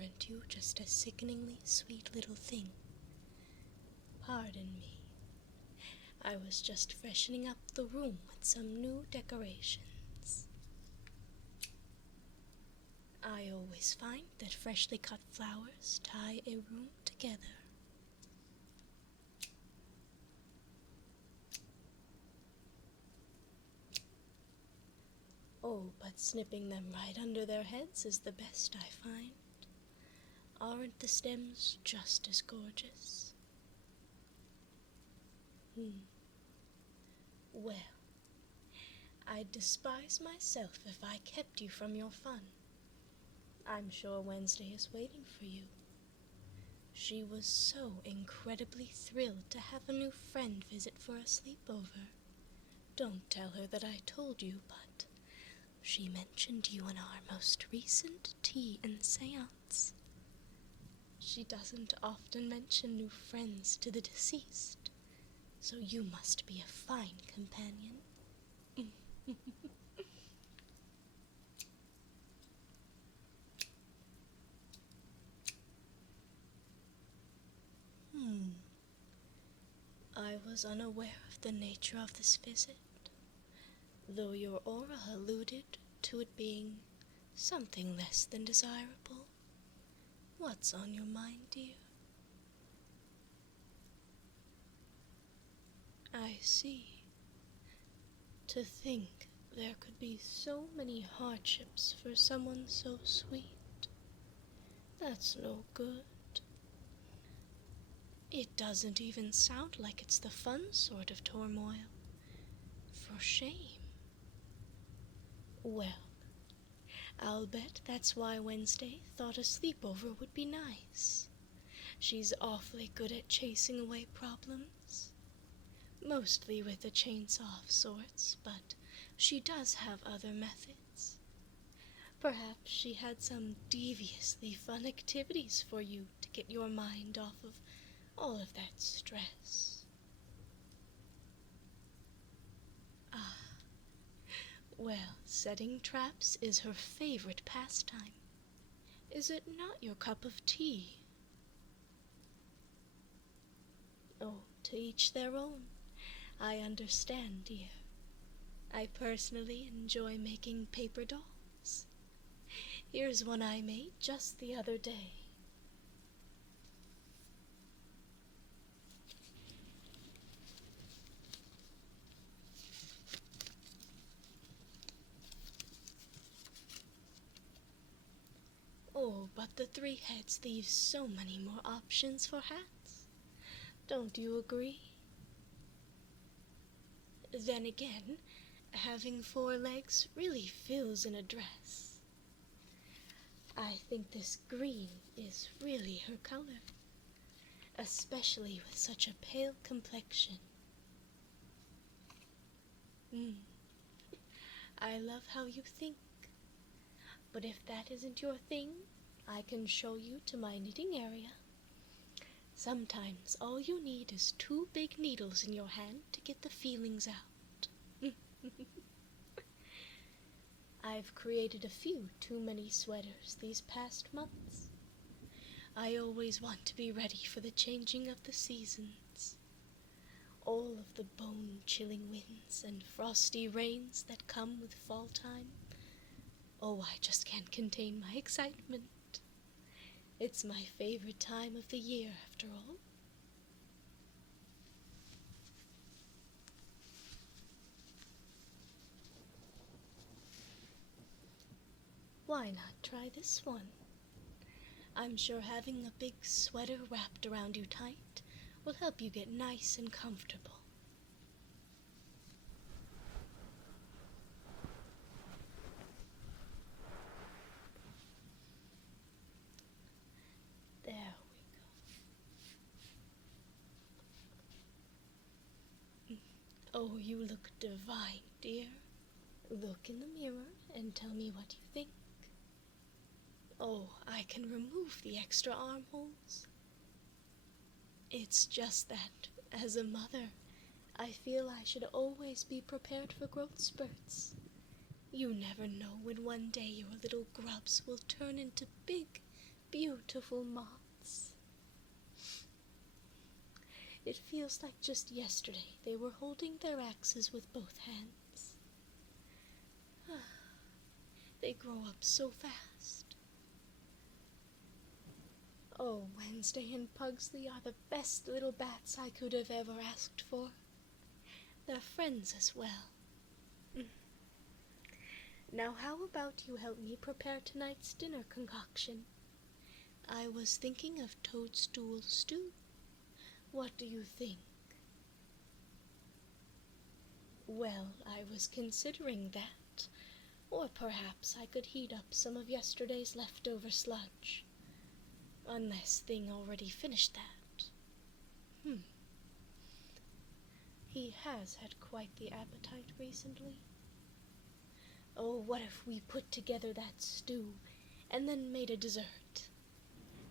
Aren't you just a sickeningly sweet little thing? Pardon me. I was just freshening up the room with some new decorations. I always find that freshly cut flowers tie a room together. Oh, but snipping them right under their heads is the best I find. Aren't the stems just as gorgeous? Well, I'd despise myself if I kept you from your fun. I'm sure Wednesday is waiting for you. She was so incredibly thrilled to have a new friend visit for a sleepover. Don't tell her that I told you, but she mentioned you in our most recent tea and seance. She doesn't often mention new friends to the deceased, so you must be a fine companion. I was unaware of the nature of this visit, though your aura alluded to it being something less than desirable. What's on your mind, dear? I see. To think there could be so many hardships for someone so sweet. That's no good. It doesn't even sound like it's the fun sort of turmoil. For shame. Well, I'll bet that's why Wednesday thought a sleepover would be nice. She's awfully good at chasing away problems. Mostly with the chainsaw of sorts, but she does have other methods. Perhaps she had some deviously fun activities for you to get your mind off of all of that stress. Well, setting traps is her favorite pastime. Is it not your cup of tea? Oh, to each their own. I understand, dear. I personally enjoy making paper dolls. Here's one I made just the other day. Oh, but the three heads leave so many more options for hats. Don't you agree? Then again, having 4 legs really fills in a dress. I think this green is really her color, especially with such a pale complexion. I love how you think. But if that isn't your thing, I can show you to my knitting area. Sometimes all you need is 2 big needles in your hand to get the feelings out. I've created a few too many sweaters these past months. I always want to be ready for the changing of the seasons. All of the bone-chilling winds and frosty rains that come with fall time. Oh, I just can't contain my excitement. It's my favorite time of the year, after all. Why not try this one? I'm sure having a big sweater wrapped around you tight will help you get nice and comfortable. There we go. Oh, you look divine, dear. Look in the mirror and tell me what you think. Oh, I can remove the extra armholes. It's just that, as a mother, I feel I should always be prepared for growth spurts. You never know when one day your little grubs will turn into big, beautiful moths. It feels like just yesterday they were holding their axes with both hands. They grow up so fast. Oh, Wednesday and Pugsley are the best little bats I could have ever asked for. They're friends as well. Now how about you help me prepare tonight's dinner concoction? I was thinking of toadstool stew. What do you think? Well, I was considering that. Or perhaps I could heat up some of yesterday's leftover sludge. Unless Thing already finished that. He has had quite the appetite recently. Oh, what if we put together that stew and then made a dessert?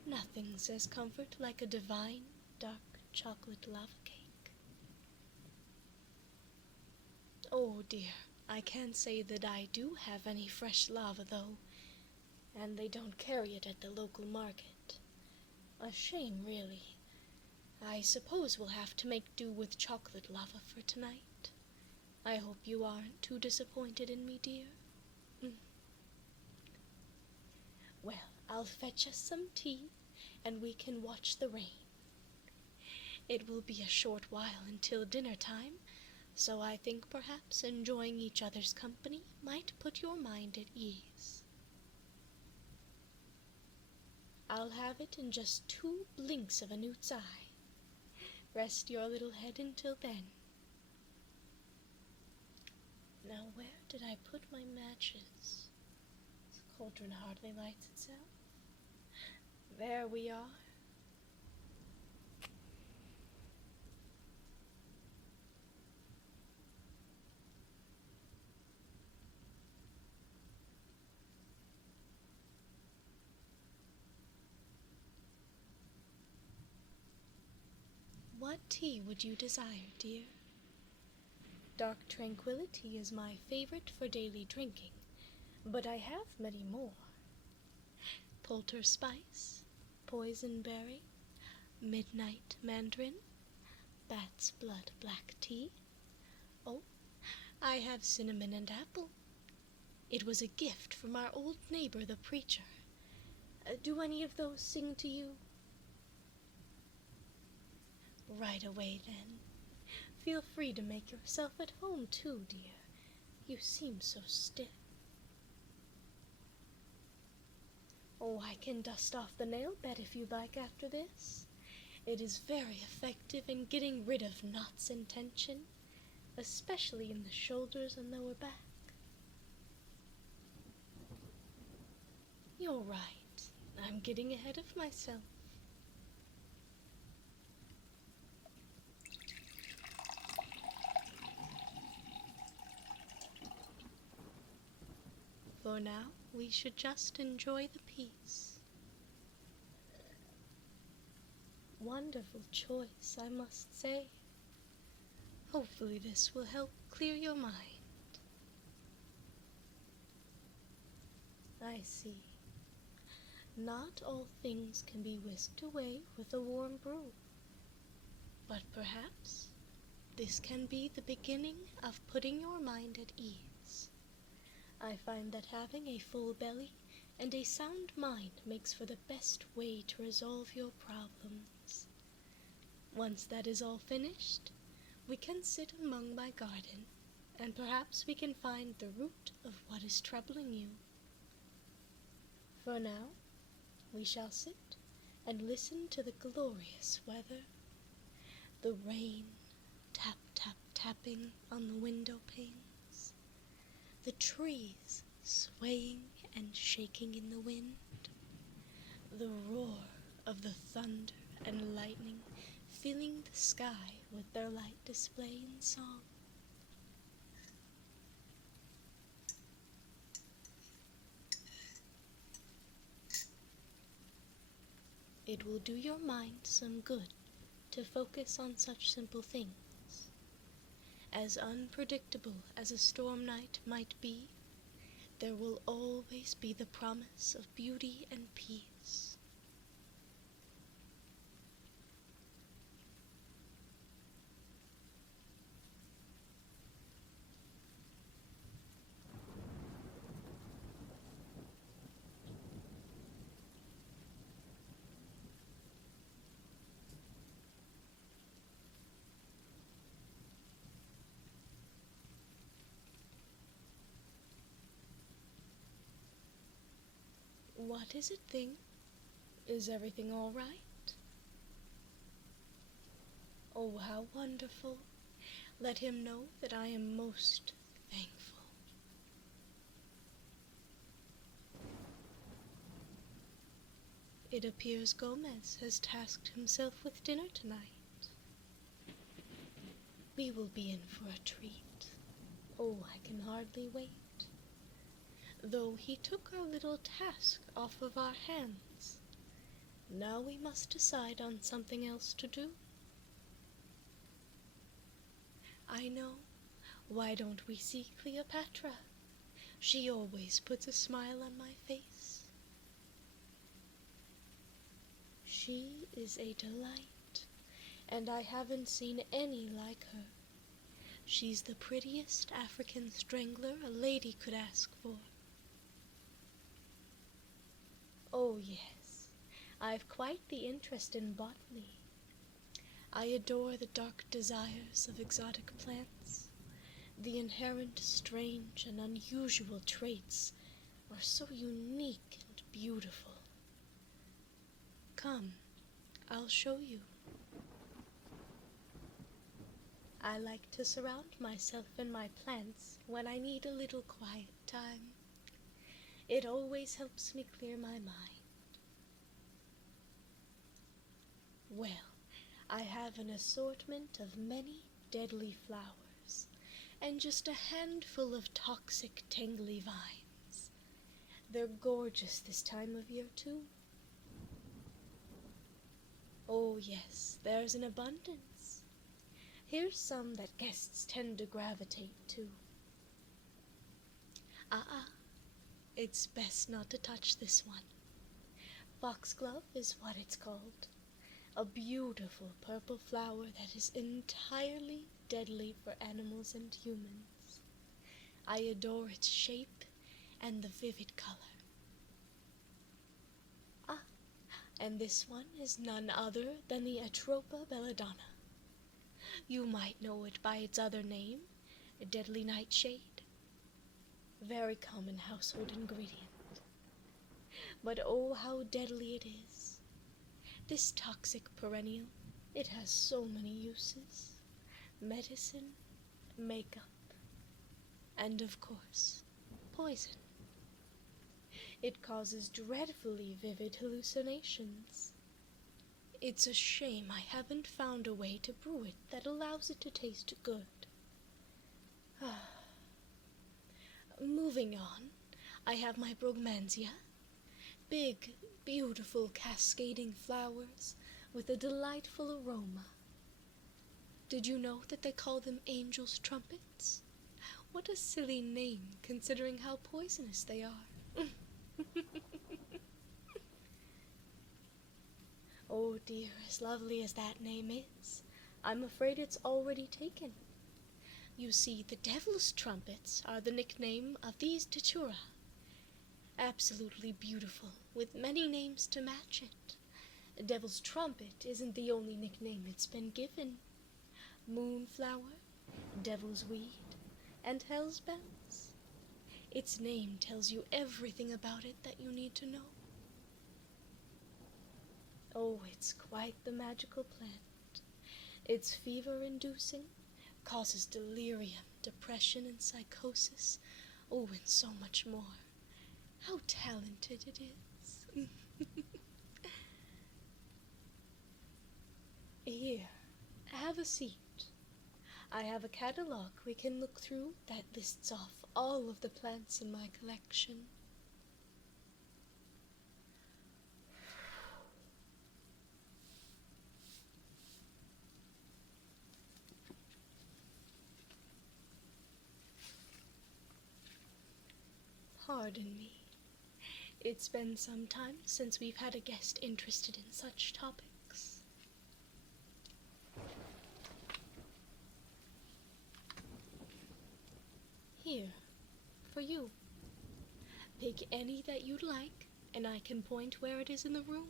Nothing says comfort like a divine, dark chocolate lava cake. Oh dear, I can't say that I do have any fresh lava though, and they don't carry it at the local market. A shame, really. I suppose we'll have to make do with chocolate lava for tonight. I hope you aren't too disappointed in me, dear. Well, I'll fetch us some tea, and we can watch the rain. It will be a short while until dinner time, so I think perhaps enjoying each other's company might put your mind at ease. I'll have it in just 2 blinks of a newt's eye. Rest your little head until then. Now where did I put my matches? The cauldron hardly lights itself. There we are. What tea would you desire, dear? Dark tranquility is my favorite for daily drinking, but I have many more. Poulter spice, poison berry, midnight mandarin, bat's blood black tea. Oh, I have cinnamon and apple. It was a gift from our old neighbor, the preacher. Do any of those sing to you? Right away, then. Feel free to make yourself at home, too, dear. You seem so stiff. Oh, I can dust off the nail bed if you'd like after this. It is very effective in getting rid of knots and tension, especially in the shoulders and lower back. You're right. I'm getting ahead of myself. For now, we should just enjoy the peace. Wonderful choice, I must say. Hopefully this will help clear your mind. I see. Not all things can be whisked away with a warm brew. But perhaps this can be the beginning of putting your mind at ease. I find that having a full belly and a sound mind makes for the best way to resolve your problems. Once that is all finished, we can sit among my garden, and perhaps we can find the root of what is troubling you. For now, we shall sit and listen to the glorious weather, the rain tap, tap, tapping on the window panes, the trees swaying and shaking in the wind, the roar of the thunder and lightning filling the sky with their light display and song. It will do your mind some good to focus on such simple things. As unpredictable as a storm night might be, there will always be the promise of beauty and peace. What is it, thing? Is everything all right? Oh, how wonderful. Let him know that I am most thankful. It appears Gomez has tasked himself with dinner tonight. We will be in for a treat. Oh, I can hardly wait. Though he took our little task off of our hands, now we must decide on something else to do. I know. Why don't we see Cleopatra? She always puts a smile on my face. She is a delight, and I haven't seen any like her. She's the prettiest African strangler a lady could ask for. Oh, yes, I've quite the interest in botany. I adore the dark desires of exotic plants. The inherent strange and unusual traits are so unique and beautiful. Come, I'll show you. I like to surround myself and my plants when I need a little quiet time. It always helps me clear my mind. Well, I have an assortment of many deadly flowers, and just a handful of toxic, tangly vines. They're gorgeous this time of year, too. Oh, yes, there's an abundance. Here's some that guests tend to gravitate to. It's best not to touch this one. Foxglove is what it's called. A beautiful purple flower that is entirely deadly for animals and humans. I adore its shape and the vivid color. And this one is none other than the Atropa belladonna. You might know it by its other name, a deadly nightshade. Very common household ingredient. But oh, how deadly it is. This toxic perennial, it has so many uses. Medicine, makeup, and of course, poison. It causes dreadfully vivid hallucinations. It's a shame I haven't found a way to brew it that allows it to taste good. Moving on, I have my brugmansia. Big, beautiful cascading flowers with a delightful aroma. Did you know that they call them angels' trumpets? What a silly name, considering how poisonous they are. Oh dear, as lovely as that name is, I'm afraid it's already taken. You see, the devil's trumpets are the nickname of these datura. Absolutely beautiful, with many names to match it. Devil's trumpet isn't the only nickname it's been given. Moonflower, devil's weed, and hell's bells. Its name tells you everything about it that you need to know. Oh, it's quite the magical plant. It's fever-inducing, causes delirium, depression, and psychosis. Oh, and so much more. How talented it is. Here, have a seat. I have a catalog we can look through that lists off all of the plants in my collection. Pardon me. It's been some time since we've had a guest interested in such topics. Here, for you. Pick any that you'd like, and I can point where it is in the room.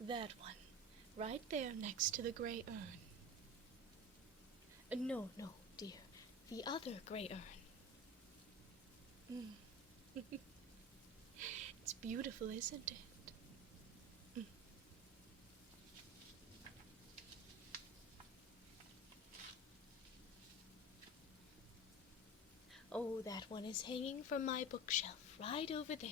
That one, right there next to the gray urn. No, no, dear. The other gray urn. It's beautiful, isn't it? Oh, that one is hanging from my bookshelf right over there.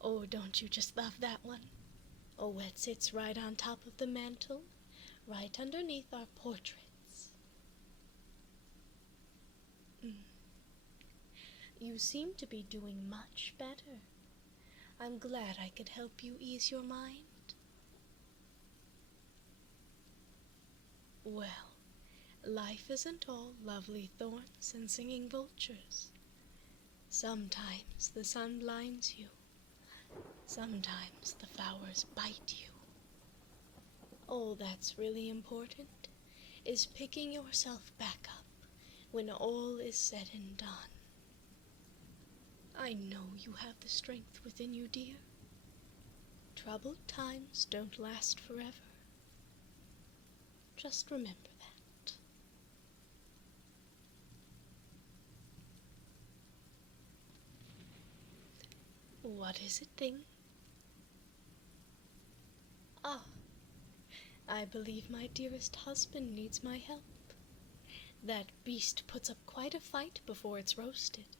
Oh, don't you just love that one? Oh, it sits right on top of the mantel, right underneath our portraits. You seem to be doing much better. I'm glad I could help you ease your mind. Well, life isn't all lovely thorns and singing vultures. Sometimes the sun blinds you. Sometimes the flowers bite you. All that's really important is picking yourself back up when all is said and done. I know you have the strength within you, dear. Troubled times don't last forever. Just remember that. What is it, thing? Ah, I believe my dearest husband needs my help. That beast puts up quite a fight before it's roasted.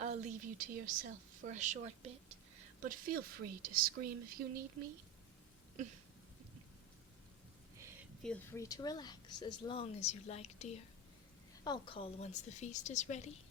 I'll leave you to yourself for a short bit, but feel free to scream if you need me. Feel free to relax as long as you like, dear. I'll call once the feast is ready.